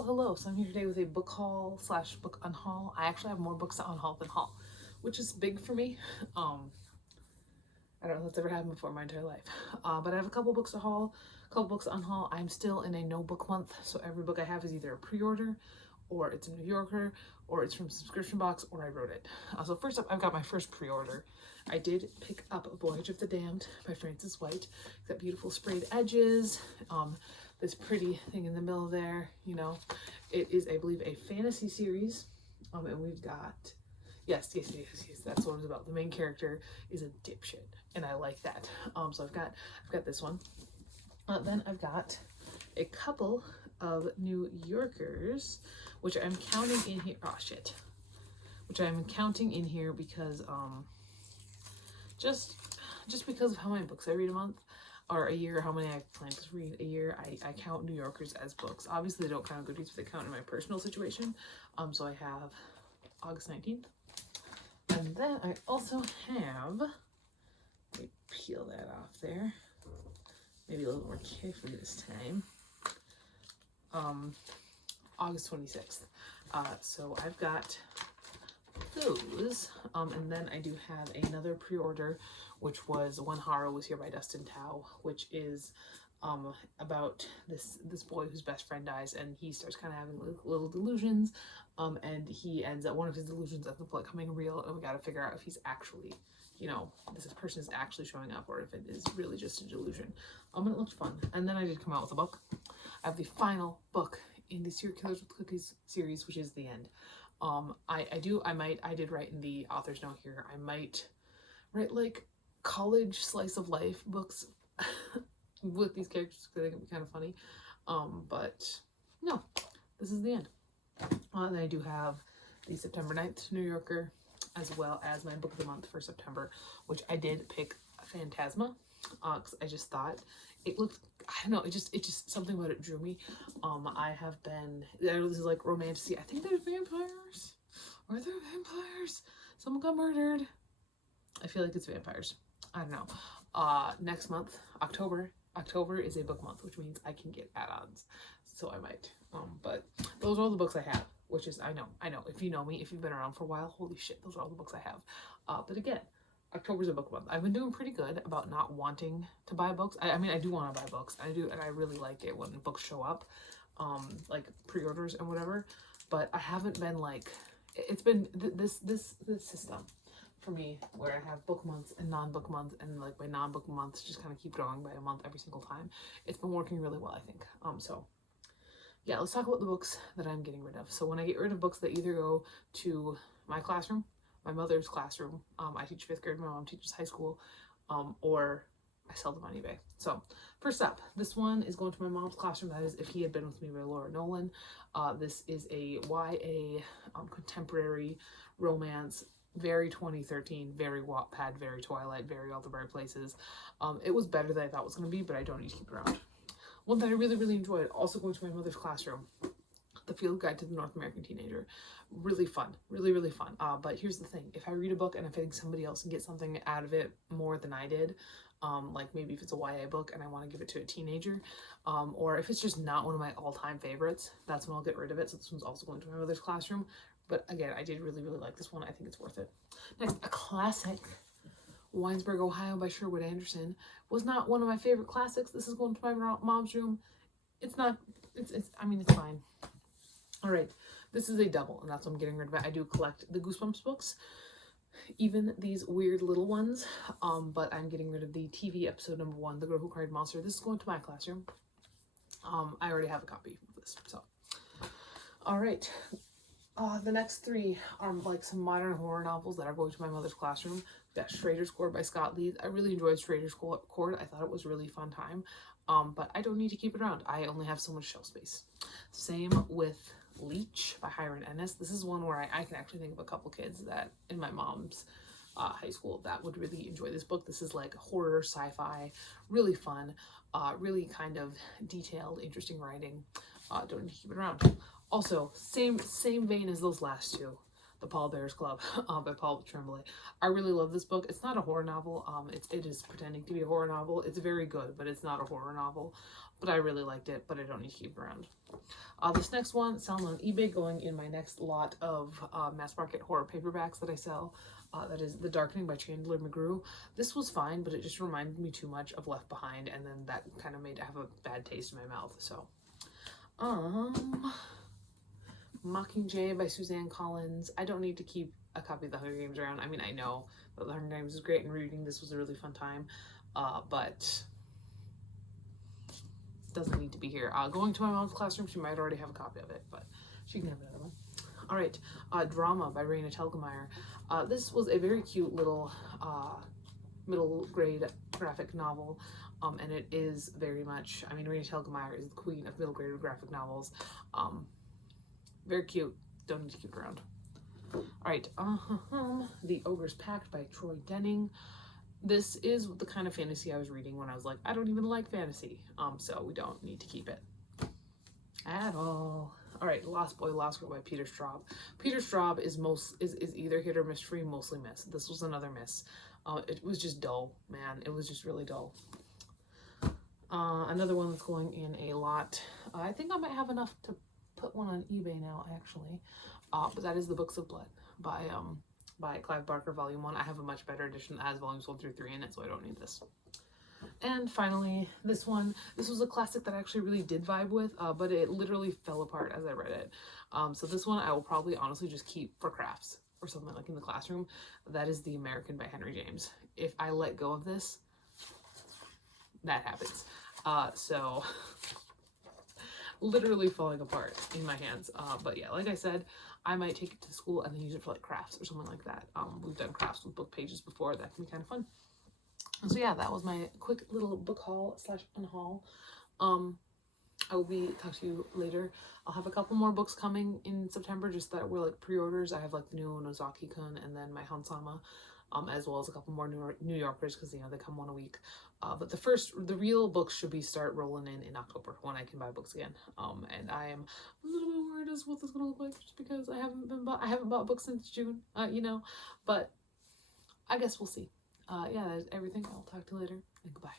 Well, hello. So I'm here today with a book haul slash book unhaul. I actually have more books to unhaul than haul, which is big for me. I don't know if that's ever happened before in my entire life. But I have a couple books to haul, a couple books to unhaul. I'm still in a no book month, so every book I have is either a pre-order, or it's a New Yorker, or it's from subscription box, or I wrote it. So first up, I've got my first pre-order. I did pick up Voyage of the Damned by Frances White. It's got beautiful sprayed edges, this pretty thing in the middle there, you know. It is, I believe, a fantasy series, and we've got, yes, that's what it's about. The main character is a dipshit, and I like that. So I've got this one. Then I've got a couple of New Yorkers, which I'm counting in here. Oh shit. Which I'm counting in here because just because of how many books I read a month or a year, how many I plan to read a year, I count New Yorkers as books. Obviously, they don't count Goodreads, but they count in my personal situation. So I have August 19th. And then I also have, let me peel that off there, maybe a little more carefully this time, August 26th. So I've got those, and then I do have another pre-order, which was When Horror Was Here by Dustin Tao, which is about this boy whose best friend dies, and he starts kind of having little delusions, and he ends up, one of his delusions ends up becoming real, and we got to figure out if he's actually, you know, this person is actually showing up, or if it is really just a delusion. And it looked fun. And then I did come out with a book. I have the final book in the Serial Killers with Cookies series, which is the end. I did write in the author's note here, I might write like college slice of life books with these characters because they can be kind of funny. But no, this is the end. And I do have the September 9th New Yorker, as well as my book of the month for September, which I did pick Phantasma, because I just thought it looked, I don't know, it just something about it drew me. I know this is like romantic. I think there's vampires. Are there vampires? Someone got murdered. I feel like it's vampires. I don't know. Next month, October is a book month, which means I can get add-ons. So I might. But those are all the books I have, which is, I know. If you know me, if you've been around for a while, holy shit, those are all the books I have. But again, October's a book month. I've been doing pretty good about not wanting to buy books. I mean, I do want to buy books. I do, and I really like it when books show up, like pre-orders and whatever. But I haven't been like, it's been this system for me where I have book months and non-book months, and like my non-book months just kind of keep growing by a month every single time. It's been working really well, I think. So yeah, let's talk about the books that I'm getting rid of. So when I get rid of books that either go to my classroom, my mother's classroom, I teach 5th grade, my mom teaches high school, or I sell them on eBay. So first up, this one is going to my mom's classroom. That is If He Had Been With Me by Laura Nolan. This is a YA contemporary romance, very 2013, very Wattpad, very Twilight, very all the right places. It was better than I thought it was going to be, but I don't need to keep it around. One that I really enjoyed, also going to my mother's classroom, The Field Guide to the North American Teenager. Really fun, really fun. But here's the thing, if I read a book and if I think somebody else can get something out of it more than I did, like maybe if it's a YA book and I want to give it to a teenager, or if it's just not one of my all-time favorites, that's when I'll get rid of it. So this one's also going to my mother's classroom. But again, I did really like this one. I think it's worth it. Next, a classic, Winesburg, Ohio by Sherwood Anderson. Was not one of my favorite classics. This is going to my mom's room. It's not, I mean, it's fine. All right, this is a double, and that's what I'm getting rid of it. I do collect the Goosebumps books, even these weird little ones, but I'm getting rid of the TV episode number 1, The Girl Who Cried Monster. This is going to my classroom. I already have a copy of this, so. All right, the next 3 are like some modern horror novels that are going to my mother's classroom. We've got Schrader's Court by Scott Leeds. I really enjoyed Schrader's Court. I thought it was a really fun time, but I don't need to keep it around. I only have so much shelf space. Same with Leech by Hiram Ennis. This is one where I can actually think of a couple kids that in my mom's high school that would really enjoy this book. This is like horror, sci-fi, really fun, really kind of detailed, interesting writing. Don't need to keep it around. Also, same vein as those last 2. The Pallbearers Club by Paul Tremblay. I really love this book. It's not a horror novel. It is pretending to be a horror novel. It's very good, but it's not a horror novel. But I really liked it, but I don't need to keep it around. This next one, selling on eBay, going in my next lot of mass market horror paperbacks that I sell. That is The Darkening by Chandler McGrew. This was fine, but it just reminded me too much of Left Behind, and then that kind of made it have a bad taste in my mouth. So, Mockingjay by Suzanne Collins. I don't need to keep a copy of The Hunger Games around. I mean, I know that The Hunger Games is great, and reading this was a really fun time, but doesn't need to be here. Going to my mom's classroom, she might already have a copy of it, but she can have another one. All right, Drama by Raina Telgemeier. This was a very cute little middle grade graphic novel, and it is very much, I mean, Raina Telgemeier is the queen of middle grade graphic novels. Very cute. Don't need to keep it around. All right, The Ogre's Pact by Troy Denning. This is the kind of fantasy I was reading when I was like, I don't even like fantasy. So we don't need to keep it at all. All right, Lost Boy, Lost Girl by Peter Straub. Peter Straub is either hit or miss for me, mostly miss. This was another miss. It was just dull, man. It was just really dull. Another one that's going in a lot. I think I might have enough to put one on eBay now, actually. But that is The Books of Blood by Clive Barker, Volume 1. I have a much better edition that has volumes 1 through 3 in it, so I don't need this. And finally, this one. This was a classic that I actually really did vibe with, but it literally fell apart as I read it. So this one I will probably honestly just keep for crafts or something like in the classroom. That is The American by Henry James. If I let go of this, that happens. So literally falling apart in my hands. But yeah, like I said, I might take it to school and then use it for like crafts or something like that. We've done crafts with book pages before. That can be kind of fun. So yeah, that was my quick little book haul / unhaul. I will talk to you later. I'll have a couple more books coming in September, just that were like pre-orders. I have like the new Nozaki-kun and then my Hansama, as well as a couple more New Yorkers, because you know they come one a week. But the real books should start rolling in October when I can buy books again. And I am a little bit worried as what this is gonna look like, just because I haven't bought books since June. You know, but I guess we'll see. Yeah, that is everything. I'll talk to you later, and goodbye.